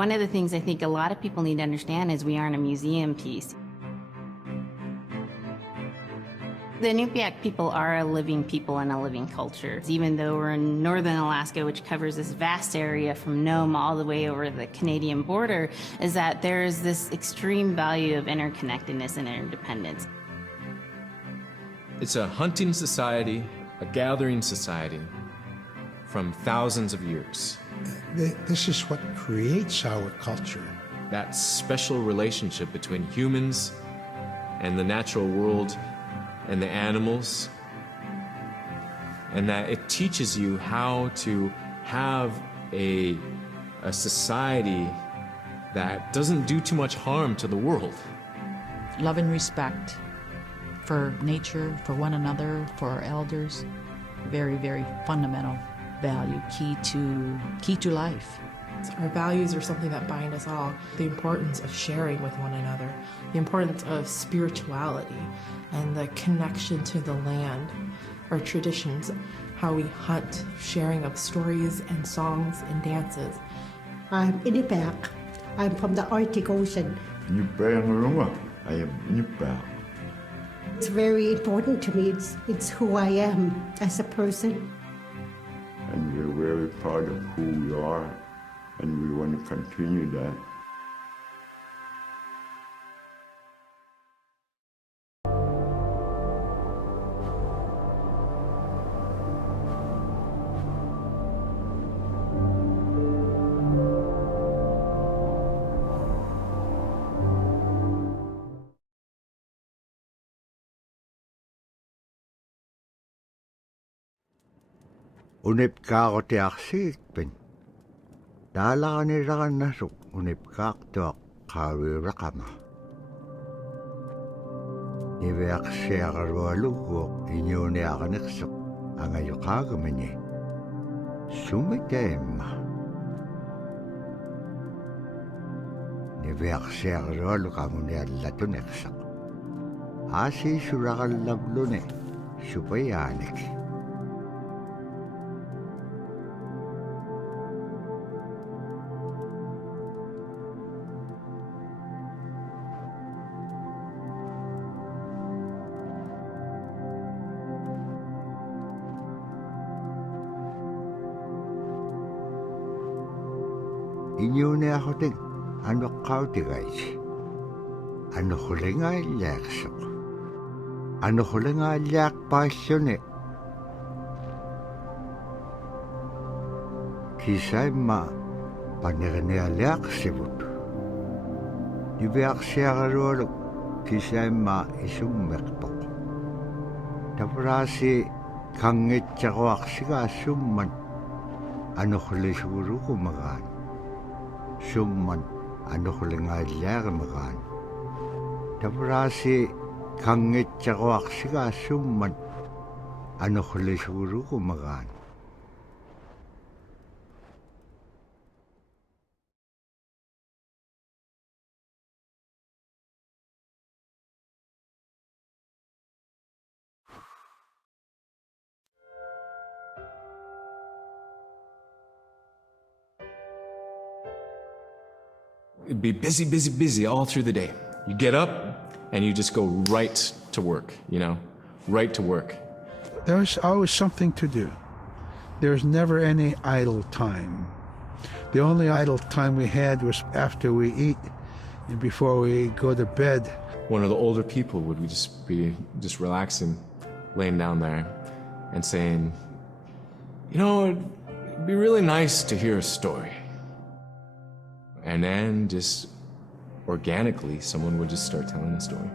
One of the things I think a lot of people need to understand is we aren't a museum piece. The Inupiaq people are a living people and a living culture. Even though we're in northern Alaska, which covers this vast area from Nome all the way over the Canadian border, is that there's this extreme value of interconnectedness and interdependence. It's a hunting society, a gathering society from thousands of years. This is what creates our culture. That special relationship between humans and the natural world and the animals, and that it teaches you how to have a society that doesn't do too much harm to the world. Love and respect for nature, for one another, for our elders. Very, very fundamental value, key to life. Our values are something that bind us all. The importance of sharing with one another, the importance of spirituality, and the connection to the land, our traditions, how we hunt, sharing of stories and songs and dances. I'm Inupiaq. I'm from the Arctic Ocean. I am Inupiaq. It's very important to me. It's who I am as a person. And we're very proud of who we are, and we want to continue that. Unipkaako tiaksiikpin. Taalakanirakanasuk unipkaaktuaq qaawiirakama. Niviaqsiaqarualuguuq iniuniaqaniqsuq angayoqaagamini. Sumitaimma. Niviaqsiaqarualuq anguniallatuneqsaq. Aasiisuraqallavluni supayaanik. Inyuniahoting anuqqautigaich. Anuhulingailliaqsuq. Anuhulingailliaqpaalluni. Kisaimma panirnialiaqsivut. Niviaqsiaqarualuk kisaimma isummeqpoq. Tavraasi kangitsaquaqsigaasumman anuhulisugurukumagaan. Summan anuhulingailliaqamagaan. Tavraasi kangitsaquaqsigaasumman anuhulisugurukumagaan. It'd be busy, busy, busy all through the day. You get up and you just go right to work, right to work. There's always something to do. There's never any idle time. The only idle time we had was after we eat and before we go to bed. One of the older people would be relaxing, laying down there and saying, it'd be really nice to hear a story. And then just organically, someone would just start telling a story.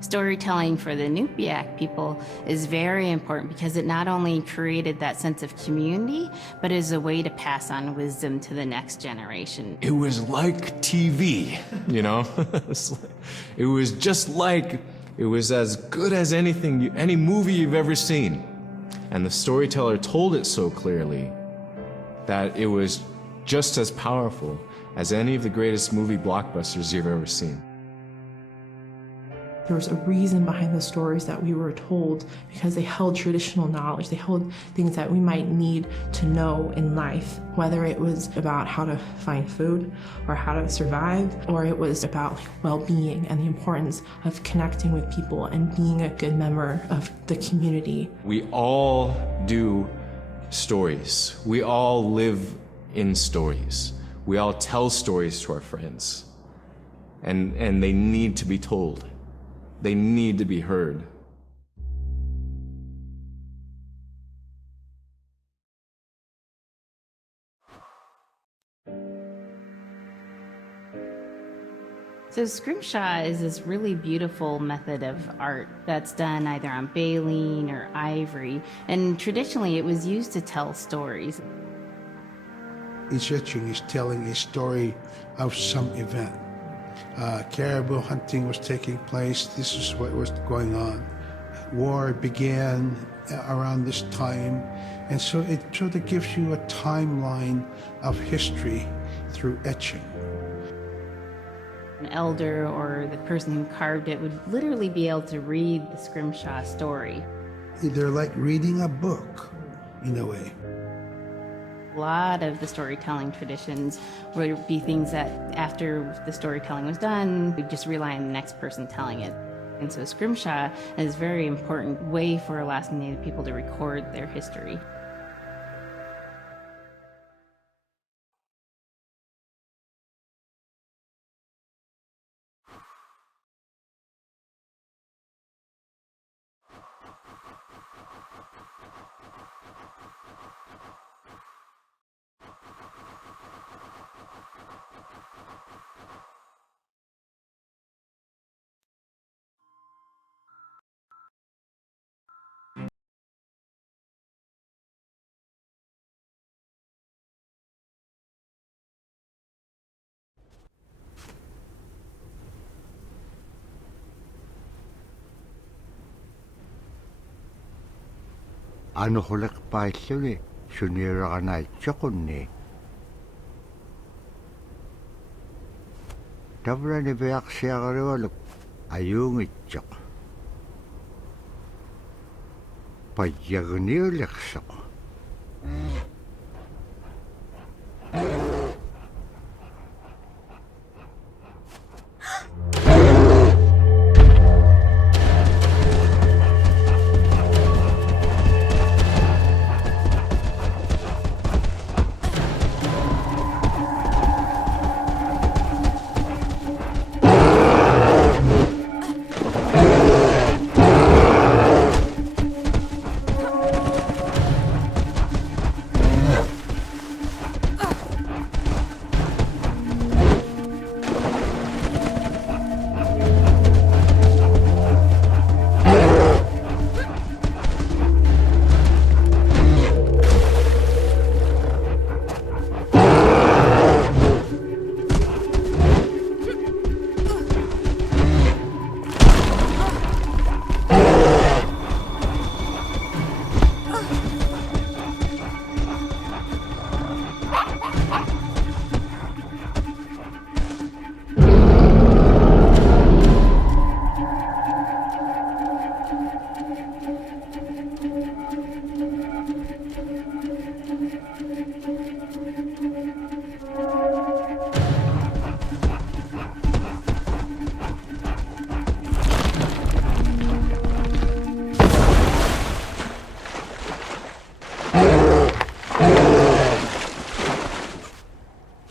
Storytelling for the Inupiaq people is very important because it not only created that sense of community, but is a way to pass on wisdom to the next generation. It was like TV, It was just like, it was as good as any movie you've ever seen. And the storyteller told it so clearly that it was just as powerful as any of the greatest movie blockbusters you've ever seen. There was a reason behind the stories that we were told because they held traditional knowledge. They held things that we might need to know in life, whether it was about how to find food or how to survive, or it was about well-being and the importance of connecting with people and being a good member of the community. We all do stories. We all live in stories. We all tell stories to our friends. And they need to be told. They need to be heard. So scrimshaw is this really beautiful method of art that's done either on baleen or ivory, and traditionally it was used to tell stories. Each etching is telling a story of some event. Caribou hunting was taking place. This is what was going on. War began around this time, and so it sort of gives you a timeline of history through etching. An elder or the person who carved it would literally be able to read the scrimshaw story. They're like reading a book, in a way. A lot of the storytelling traditions would be things that after the storytelling was done, we'd just rely on the next person telling it. And so scrimshaw is a very important way for Alaskan Native people to record their history. Anuhulak pailluni suniraqanaitsoqunni. Tavrani viaqsiaqarivaluk ayuungitsoq. Payyagniuliqsoq.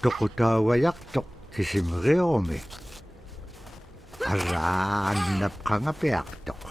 Toqutawayaqtoq tisimriumi. Araannapqangapiaqtoq.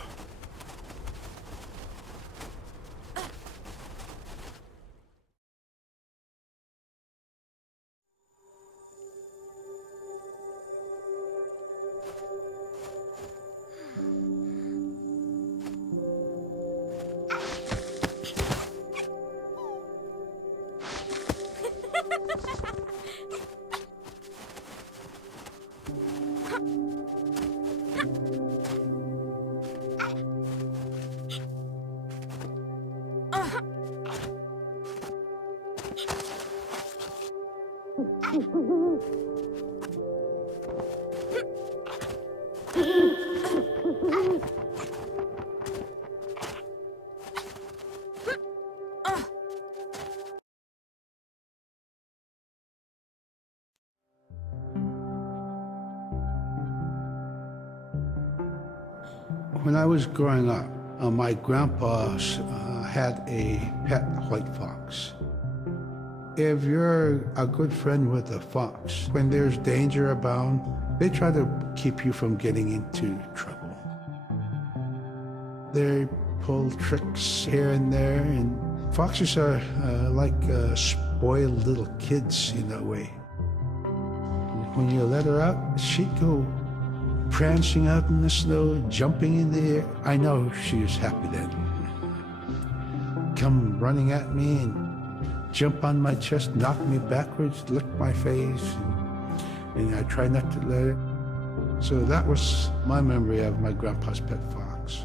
When I was growing up, my grandpa had a pet white fox. If you're a good friend with a fox, when there's danger abound, they try to keep you from getting into trouble. They pull tricks here and there, and foxes are like spoiled little kids in a way. When you let her out, she'd go prancing out in the snow, jumping in the air. I know she was happy then. Come running at me and jump on my chest, knock me backwards, lick my face, and I try not to let it. So that was my memory of my grandpa's pet fox.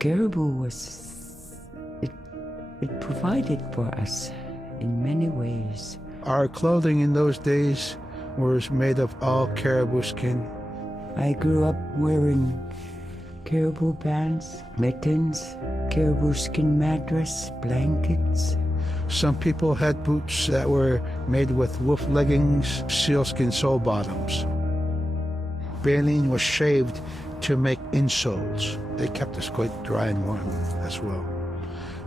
Caribou it provided for us in many ways. Our clothing in those days was made of all caribou skin. I grew up wearing caribou pants, mittens, caribou skin mattress, blankets. Some people had boots that were made with wolf leggings, sealskin sole bottoms. Baleen was shaved to make insoles. They kept us quite dry and warm as well.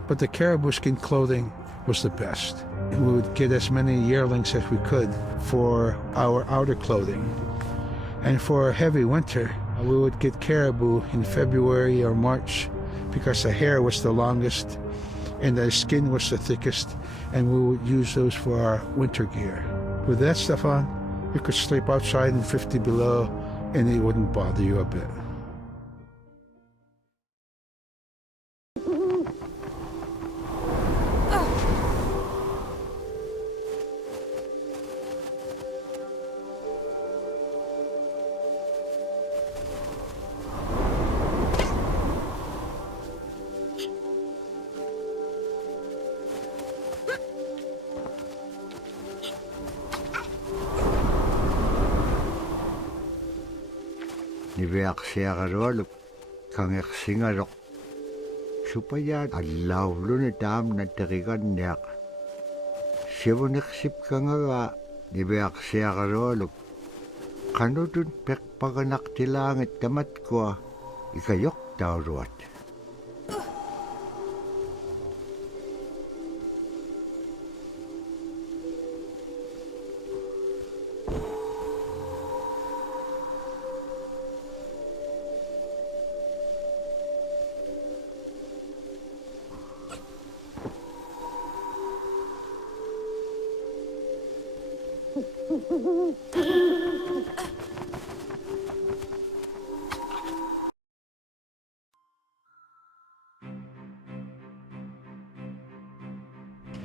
But the caribou skin clothing was the best. We would get as many yearlings as we could for our outer clothing. And for a heavy winter, we would get caribou in February or March because the hair was the longest and the skin was the thickest, and we would use those for our winter gear. With that stuff on, you could sleep outside in 50 below and it wouldn't bother you a bit. Niveaksiagaroluk kangersingalok supaya allawlun itam nateriganniaq sivuneksip kangaga niveaksiagaroluk kanutun pekpaganaqtilangit tamatkua ikayok tauruat.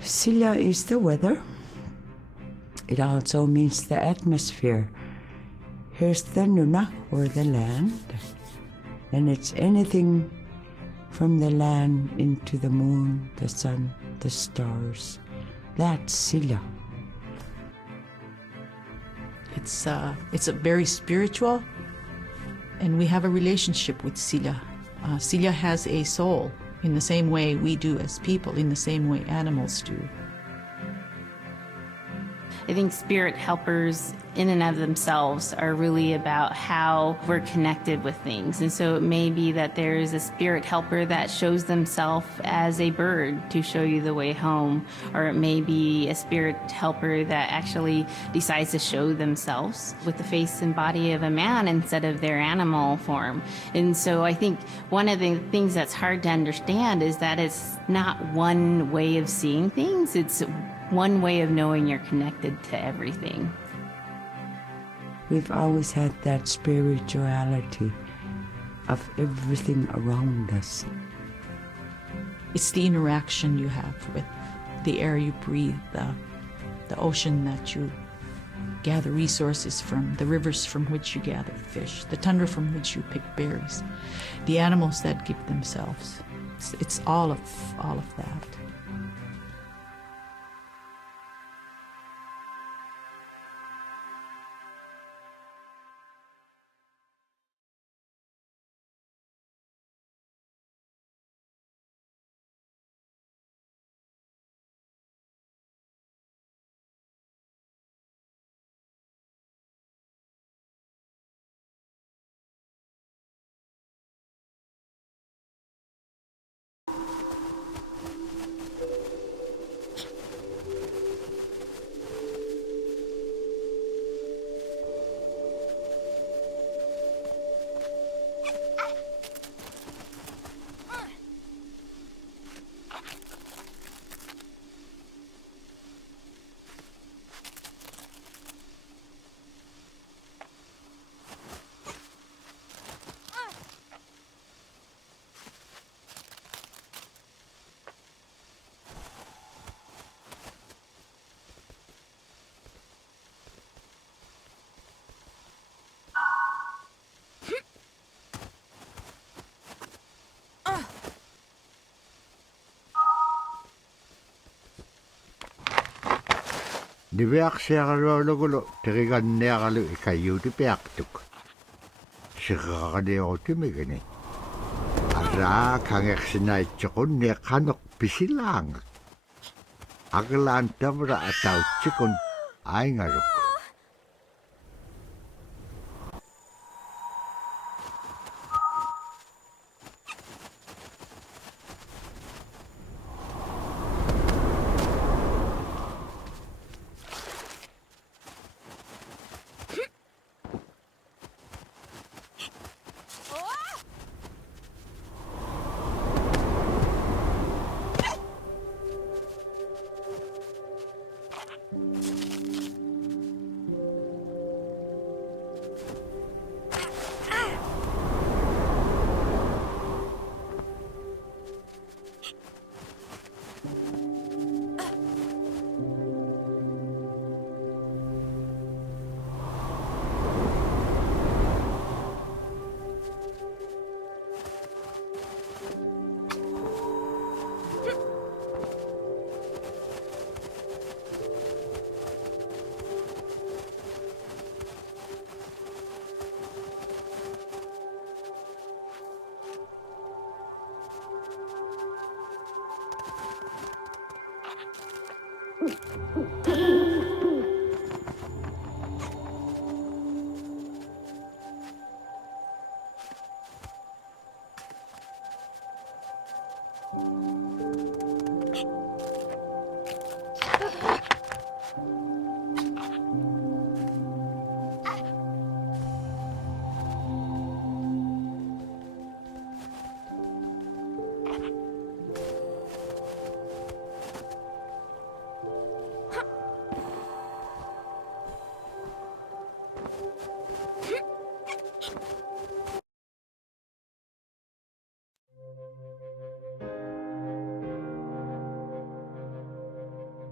Sila is the weather. It also means the atmosphere. Here's the Nuna, or the land. And it's anything from the land into the moon, the sun, the stars. That's Sila. It's a very spiritual, and we have a relationship with Sila. Sila has a soul in the same way we do as people, in the same way animals do. I think spirit helpers in and of themselves are really about how we're connected with things. And so it may be that there's a spirit helper that shows themselves as a bird to show you the way home, or it may be a spirit helper that actually decides to show themselves with the face and body of a man instead of their animal form. And so I think one of the things that's hard to understand is that it's not one way of seeing things, it's one way of knowing you're connected to everything. We've always had that spirituality of everything around us. It's the interaction you have with the air you breathe, the ocean that you gather resources from, the rivers from which you gather fish, the tundra from which you pick berries, the animals that give themselves. It's all of that. Niviaksiaqalualugu teriganniaqalu ikayuutipiaqtuk. Siqaqaniutimigani. Araa kangersinaitsiqunni qanuq pisilaangak. Aglaan tavra atautsikun aingaruk.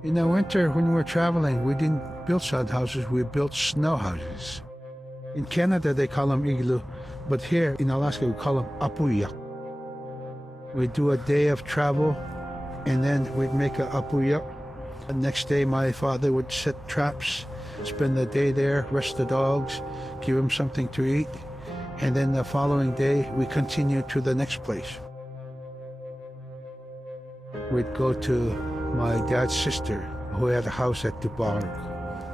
In the winter, when we were traveling, we didn't build sod houses, we built snow houses. In Canada, they call them igloo, but here in Alaska, we call them apuyak. We'd do a day of travel, and then we'd make a apuyak. The next day, my father would set traps, spend the day there, rest the dogs, give them something to eat, and then the following day, we continued to the next place. We'd go to my dad's sister, who had a house at Dubarg.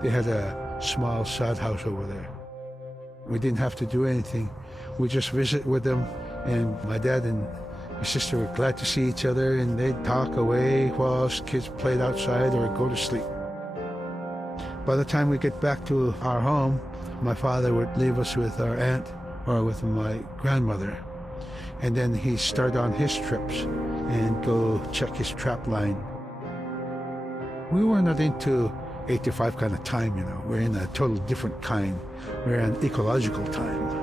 They had a small sod house over there. We didn't have to do anything. We just visit with them, and my dad and my sister were glad to see each other, and they'd talk away while us kids played outside or go to sleep. By the time we get back to our home, my father would leave us with our aunt or with my grandmother, and then he'd start on his trips and go check his trap line. We were not into 8 to 5 kind of time, you know. We're in a total different kind. We're in ecological time.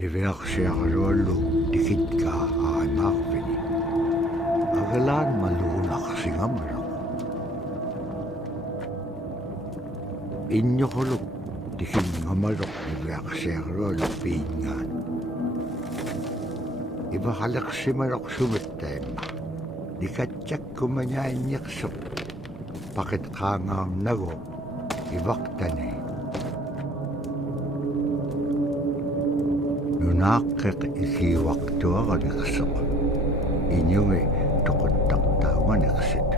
Iveaksiaqaluallu tikitkaa aaimaarpini. Agalaan maluunaqsingamalaq. Inñoquluk tikinngamaluq iveaksiaqaluallu piingaan. Ivaqaleqsimaloq sumittaimma. Nikatjakkumañainniqsuq. Paqitqaangaarnagu ivaqtani. Nunaaqqiq ikiwaqtuaqaniqsuq. Iñungi toquttaqtaaganiqsit.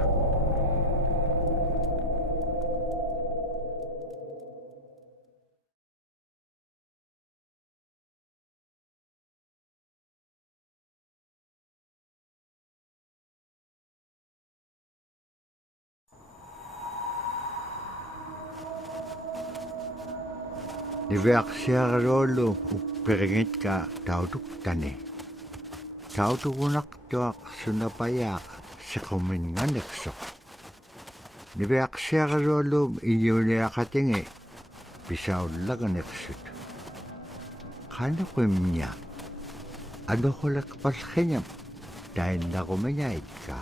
Niveaqsiaqaluallu upperingitqa tautuktani. Tautugunaqtuaq sunapayaaq sequminganiqsoq. Niveaqsiaqaluallum iñuniaqatingi pisaullaganiqsut. Qanuqimña anuqulaqpallqiñam tainnaqumiñaitqa.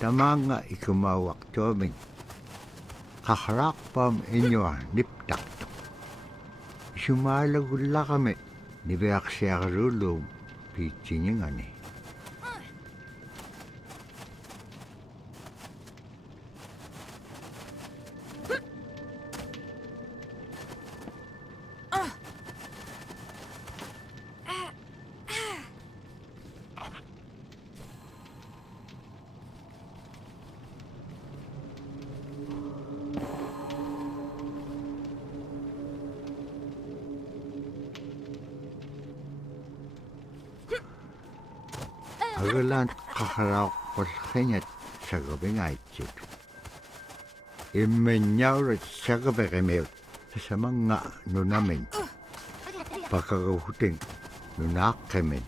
Tamaanga ikumauaqtuamin qaqraaqpam iñua niptaqtuq. Isumaalagullaqami niveaqsiaqaluullum piitsingingani. Agalaan qaqraaqpallqiñat sagabingaitsit. Immenñaurat sagabeqimiut sasamanga nunamin. Pakagahutin nunaaqqimin.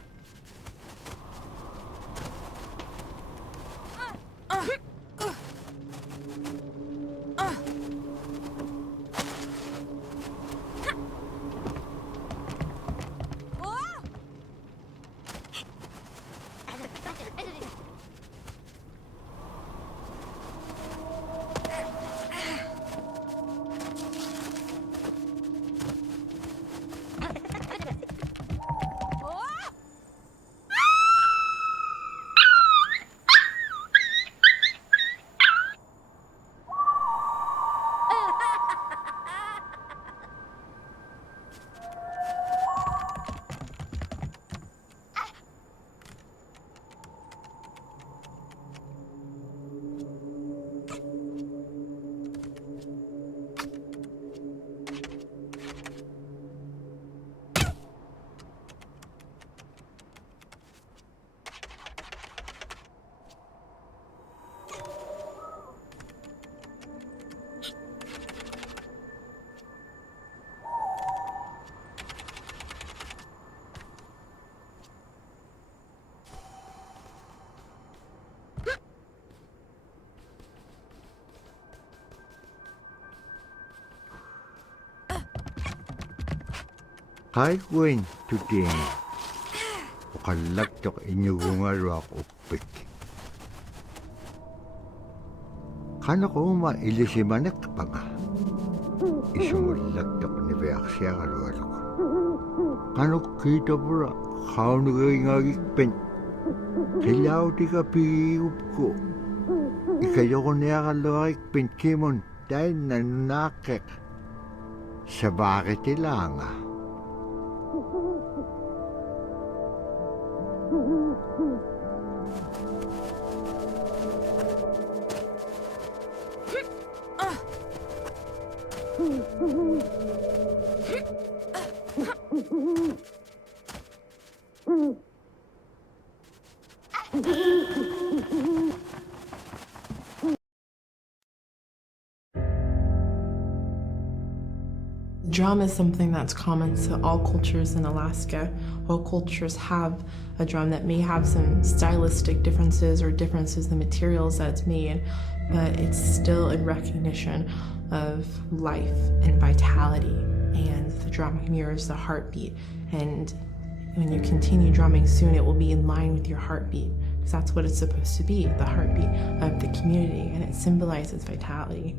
Kaikuen tutiin. Ukallattok inyugungaruak uppik. Kanakuma ilisimanek panga. Isumullattok ni beaksiagarualuk. Kanok kita pura kaunugingagikpen. Kilautika piupko. Ikayokoniagalluagikpen kimon tain nanakek. Sa bakit ilanga? Drum is something that's common to all cultures in Alaska. All cultures have a drum that may have some stylistic differences or differences in the materials that it's made, but it's still in recognition of life and vitality. And the drum mirrors the heartbeat. And when you continue drumming soon, it will be in line with your heartbeat, because that's what it's supposed to be, the heartbeat of the community, and it symbolizes vitality.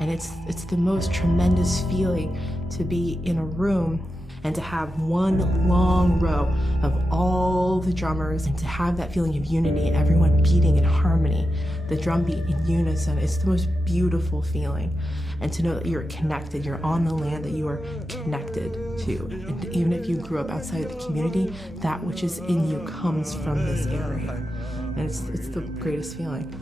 And it's the most tremendous feeling to be in a room and to have one long row of all the drummers and to have that feeling of unity, everyone beating in harmony, the drum beat in unison. It's the most beautiful feeling. And to know that you're connected, you're on the land that you are connected to. And even if you grew up outside of the community, that which is in you comes from this area. And it's the greatest feeling.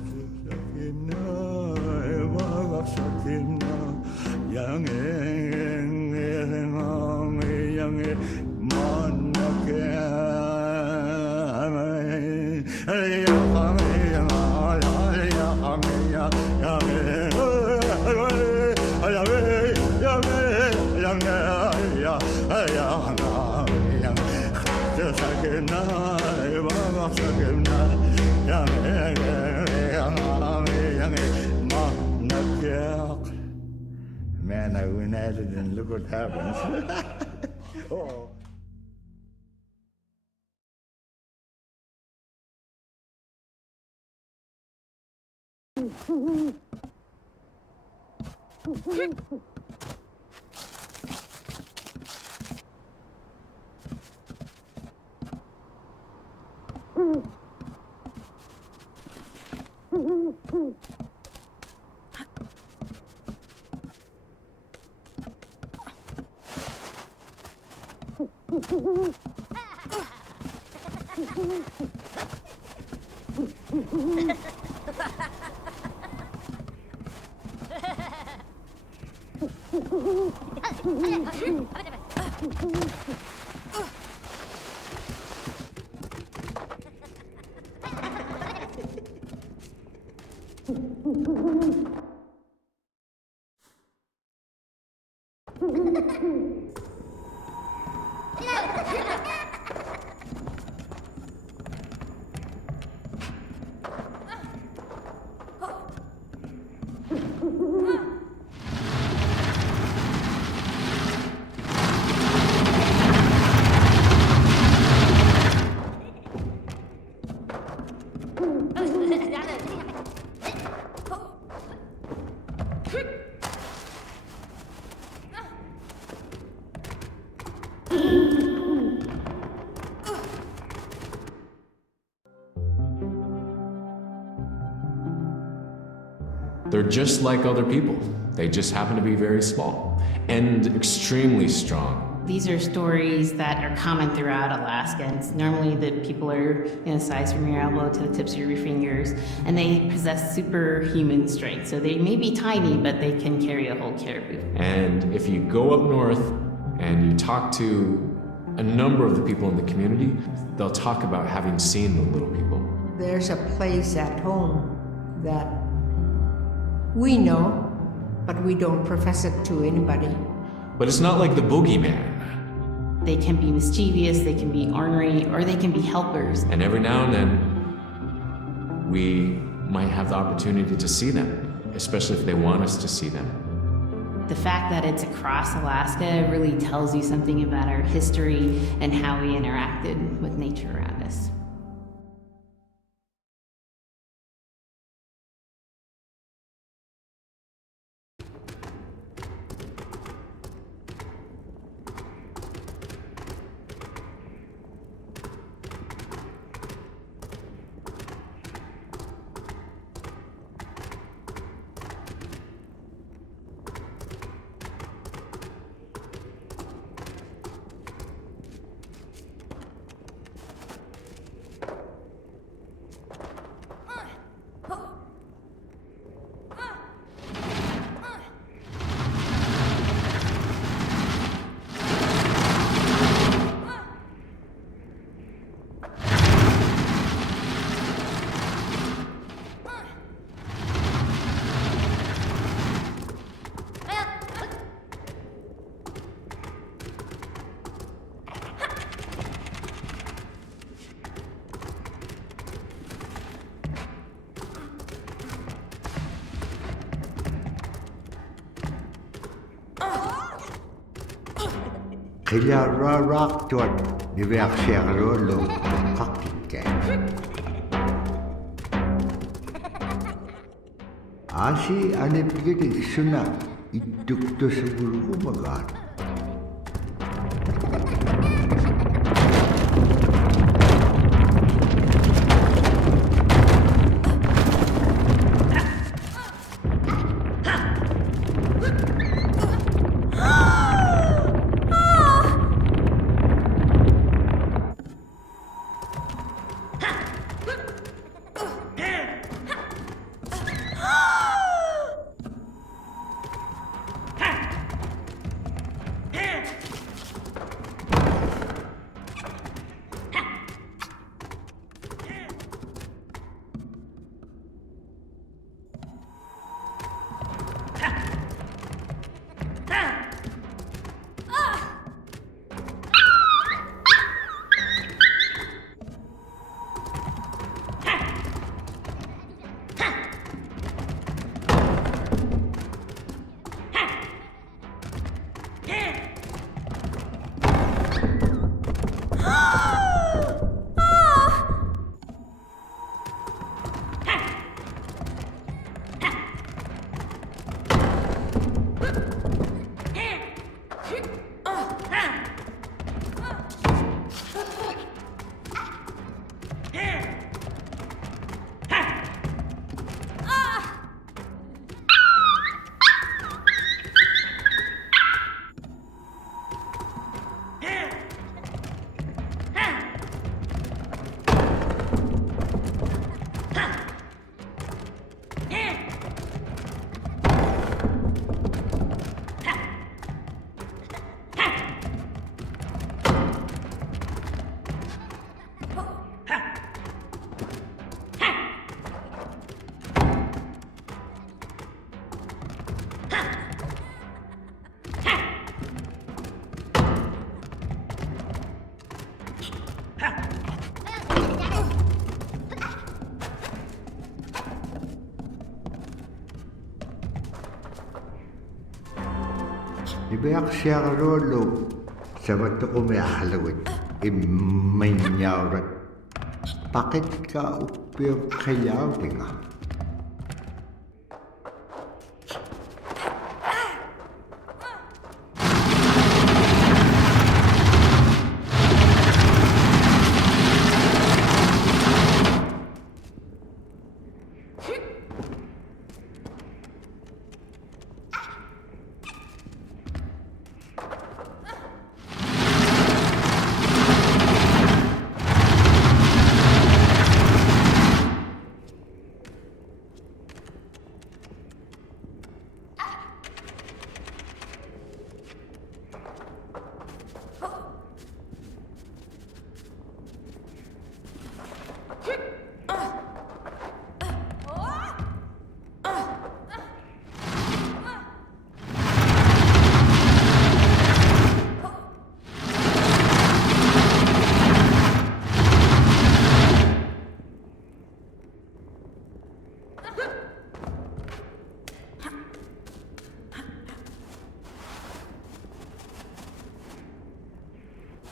Man, I went at it and look what happens. Oh. They're just like other people. They just happen to be very small and extremely strong. These are stories that are common throughout Alaska. And it's normally the people are in a size from your elbow to the tips of your fingers, and they possess superhuman strength. So they may be tiny, but they can carry a whole caribou. And if you go up north and you talk to a number of the people in the community, they'll talk about having seen the little people. There's a place at home that we know, but we don't profess it to anybody. But it's not like the boogeyman. They can be mischievous, they can be ornery, or they can be helpers. And every now and then, we might have the opportunity to see them, especially if they want us to see them. The fact that it's across Alaska really tells you something about our history and how we interacted with nature around us. Kaya rarak tuat dibiak siaro lo kakike. Asi ane pikir suna iduk to seburu umagat. Dibiak siaro lo sabat ko may halawit imaynyawrat. Bakit ka upir kayaw tinga?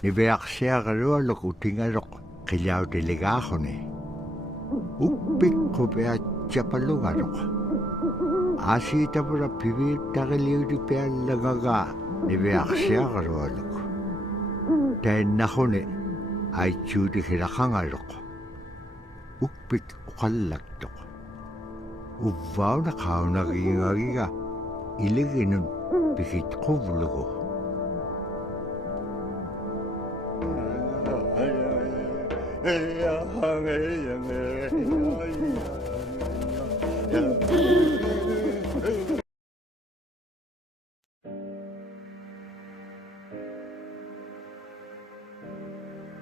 ni veak siya karualok utingarok kilaw delegaho ni. Upik ko bea tiyapalungarok. Asita pura pibir takiliw di pea lagaga ni veak siya karualok. Dahil nako ni ay tiyudi kirakangarok. Upik ukalagdok. Uvaw na kao nagingagiga. Iligin pikit kublugo.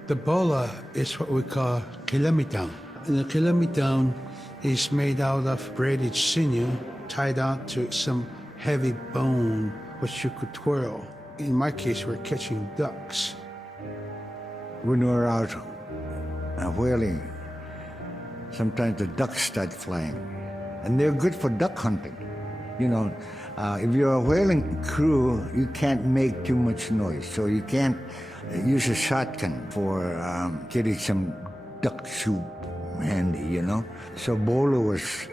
The bola is what we call kilamitang. And the kilamitang is made out of braided sinew tied on to some heavy bone which you could twirl. In my case, we're catching ducks. When we're out whaling, sometimes the ducks start flying. And they're good for duck hunting. You know, if you're a whaling crew, you can't make too much noise. So you can't use a shotgun for getting some duck soup handy, you know. So bola was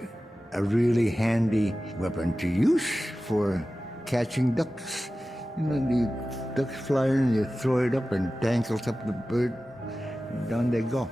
a really handy weapon to use for catching ducks. You know, the ducks fly in, you throw it up and dangles up the bird, and down they go.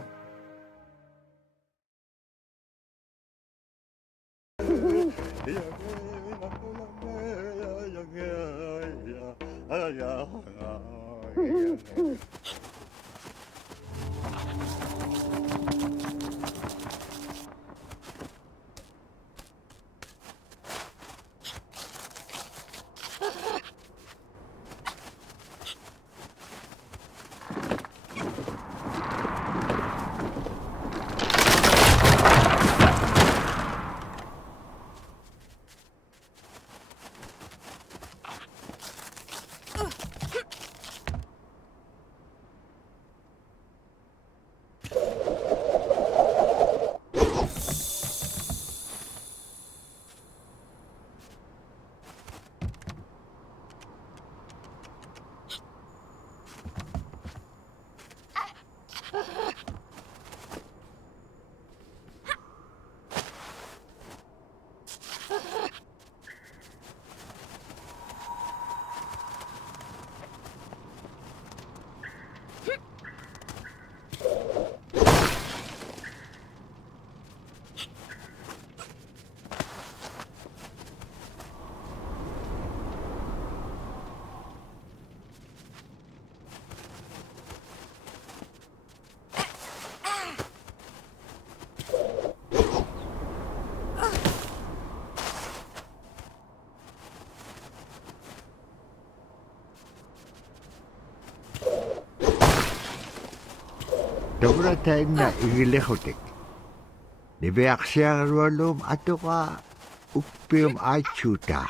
Dobra tayo na igilehotik. Di beak siya rualom ato ka upim achuta.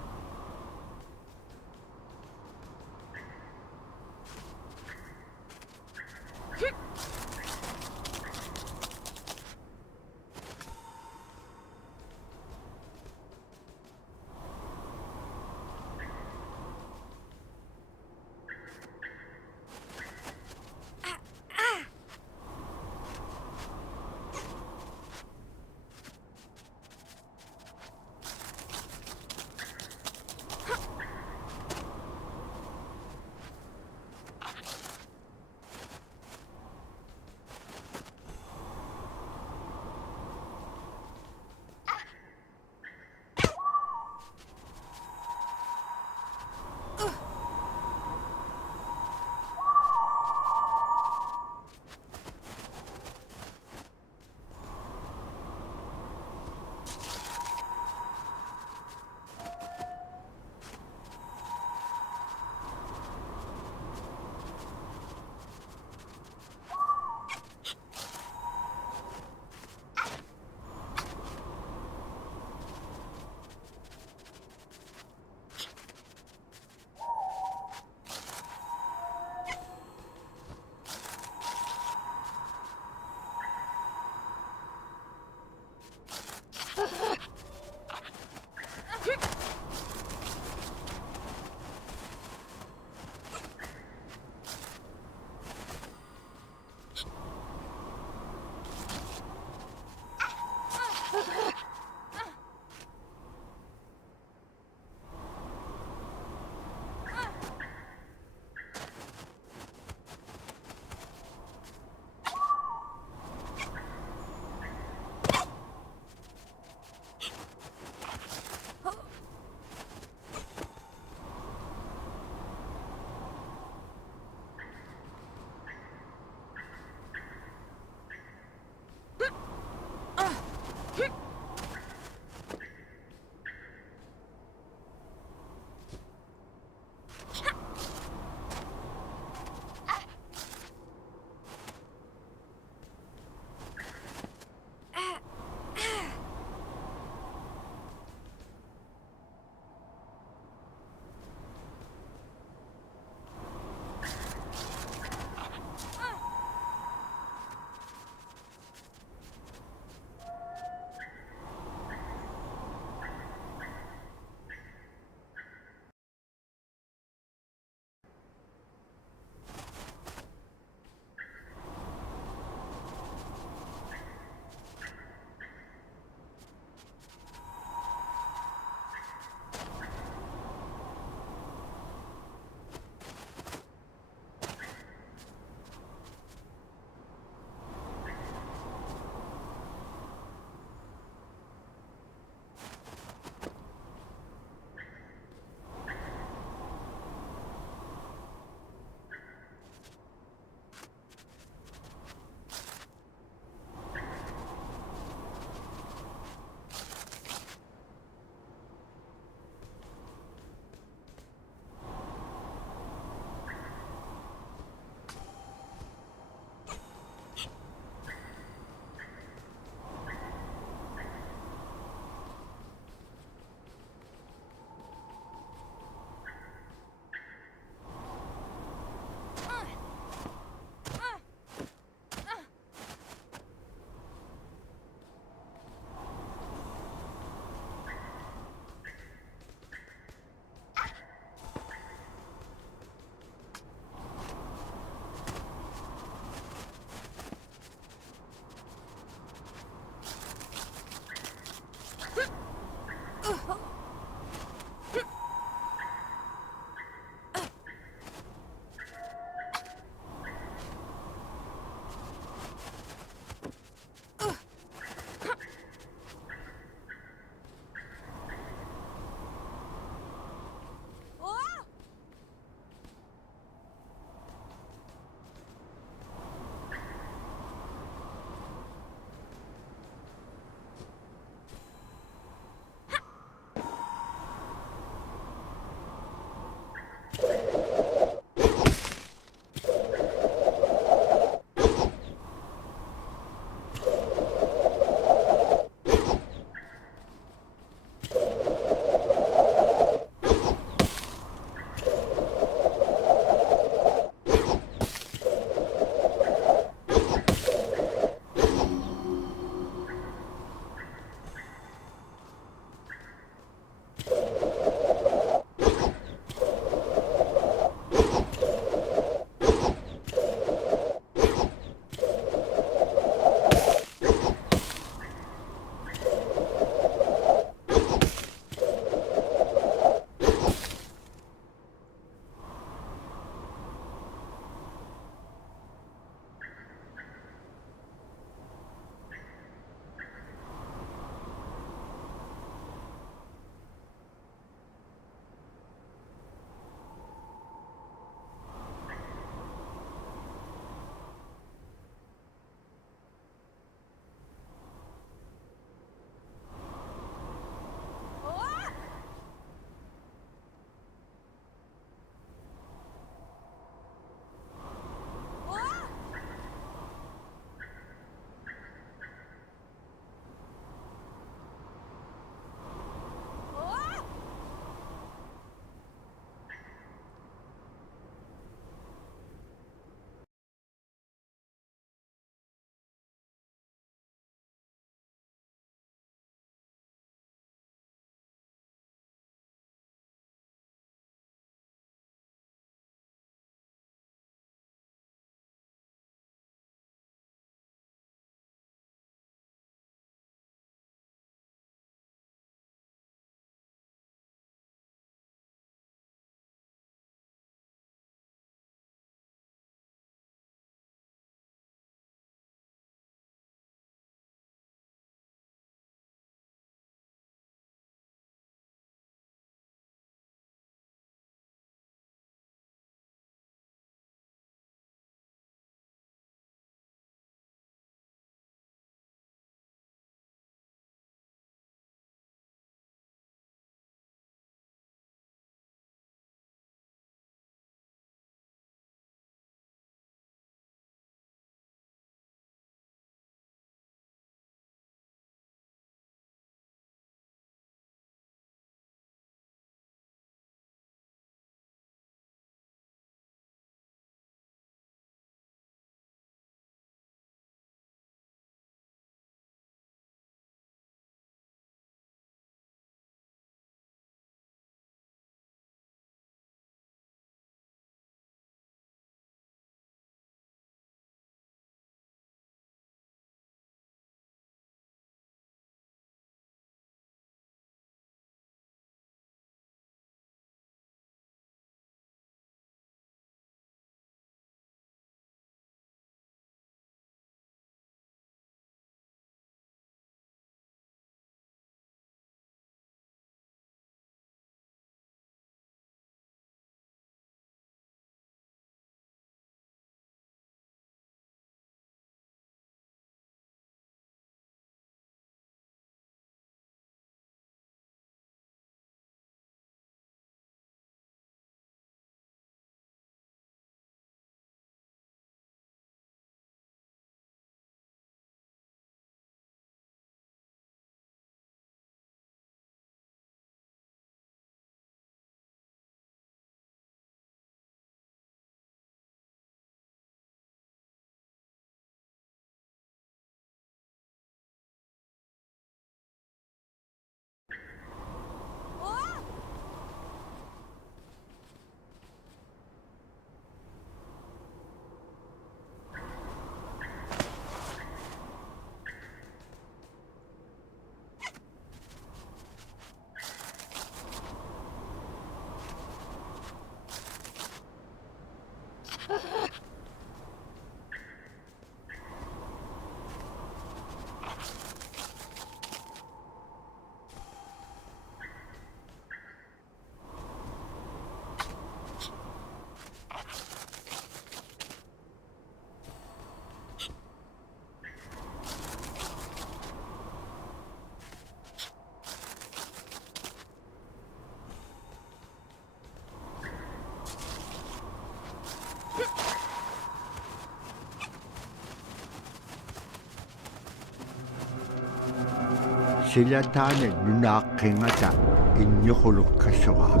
sila tane nunakingata inyokuluk kasuak.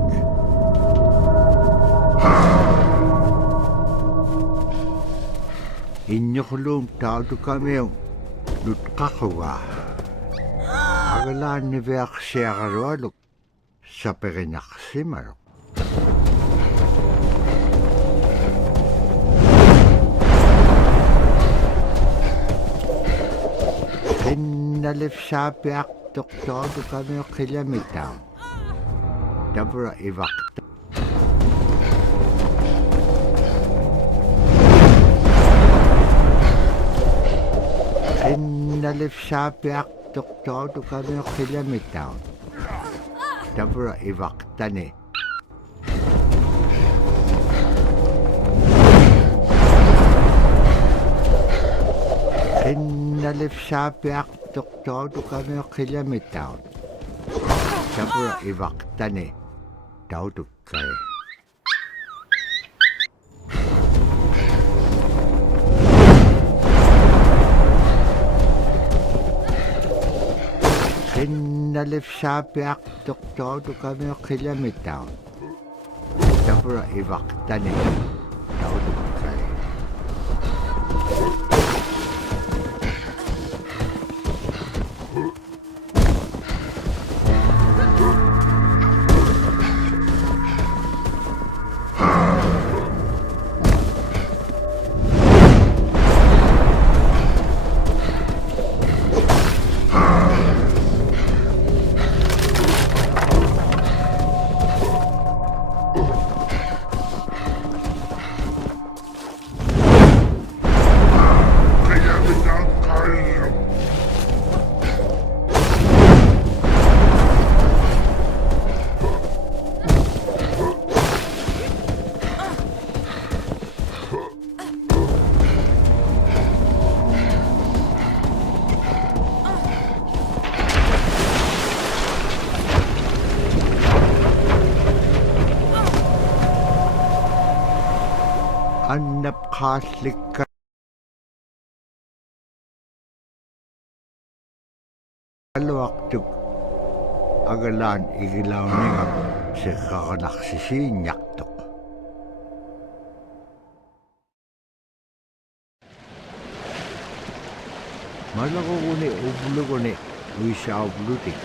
Inyokulum taudu kameo nutkakuwa. Agalan ni veak siyakarwaluk sa perinaksimarok. Nalif sapi ak doktor kami kilometer. Dabra ivakta. Nalif sapi ak doktor kami kilometer. Dabra ivakta ni. Nalif sapi ak doktor kami kilometer. Dabra ivakta ni. Dauduk kay. Nalif sapi ak doktor kami kilometer. Dabra ivakta ni. Dauduk kay. Anap kaslik ka waktu agalan igilaw nga si kakanaksisi nyaktok. Malako ko ni ublo ko ni uisa ublutik.